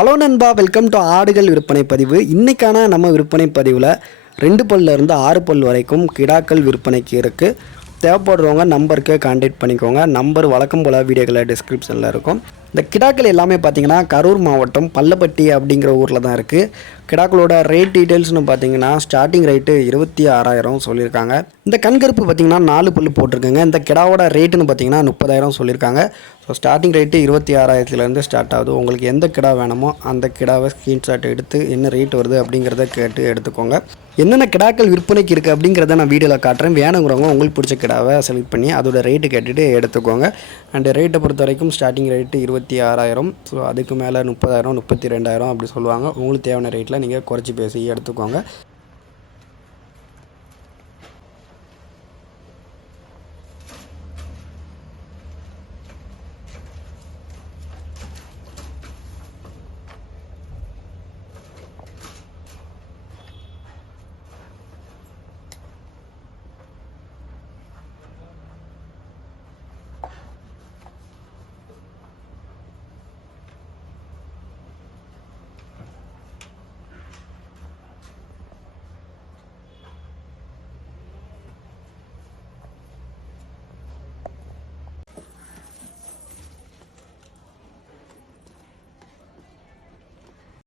Hello நண்பா welcome to ஆடுகள் விற்பனை பதிவு. இன்றைக்கான நம்ம விற்பனை பதிவில் ரெண்டு பல்லிருந்து ஆறு பல் வரைக்கும் கிடாக்கள் விற்பனைக்கு இருக்குது தேவைப்படுறவங்க நம்பருக்கு கான்டாக்ட் பண்ணிக்கோங்க. நம்பர் வழக்கம் போல் வீடியோக்களை டிஸ்கிரிப்ஷனில் இருக்கும். இந்த கிடாக்கள் எல்லாமே பார்த்தீங்கன்னா கரூர் மாவட்டம் பள்ளப்பட்டி அப்படிங்கிற ஊரில் தான் இருக்குது கிடாக்களோட ரேட் டீட்டெயில்ஸ்னு பார்த்தீங்கன்னா ஸ்டார்டிங் ரேட்டு இருபத்தி ஆறாயிரம் சொல்லியிருக்காங்க. இந்த கண்கருப்பு பார்த்தீங்கன்னா நாலு புல் போட்டிருக்குங்க. இந்த கிடாவோட ரேட்டுன்னு பார்த்தீங்கன்னா முப்பதாயிரம் சொல்லியிருக்காங்க. ஸோ ஸ்டார்டிங் ரேட்டு இருபத்தி ஆறாயிரத்துலேருந்து ஸ்டார்ட் ஆகுது. உங்களுக்கு எந்த கிடா வேணுமோ அந்த கிடாவை ஸ்க்ரீன்ஷாட் எடுத்து என்ன ரேட் வருது அப்படிங்கிறத கேட்டு எடுத்துக்கோங்க. என்னென்ன கிடாக்கள் விற்பனைக்கு இருக்குது அப்படிங்கிறத நான் வீடியோவில் காட்டுறேன். வேணுங்கிறவங்க உங்களுக்கு பிடிச்ச கிடாவை செலக்ட் பண்ணி அதோட ரேட்டு கேட்டுட்டு எடுத்துக்கோங்க. அண்ட் ரேட்டை பொறுத்த வரைக்கும் ஸ்டார்டிங் ரேட்டு இருபத்தி ஆறாயிரம் ஸோ அதுக்கு மேலே முப்பதாயிரம் முப்பத்தி ரெண்டாயிரம் அப்படி சொல்லுவாங்க. உங்களுக்கு தேவையான ரேட்டில் நீங்கள் குறைச்சி பேசி எடுத்துக்கோங்க.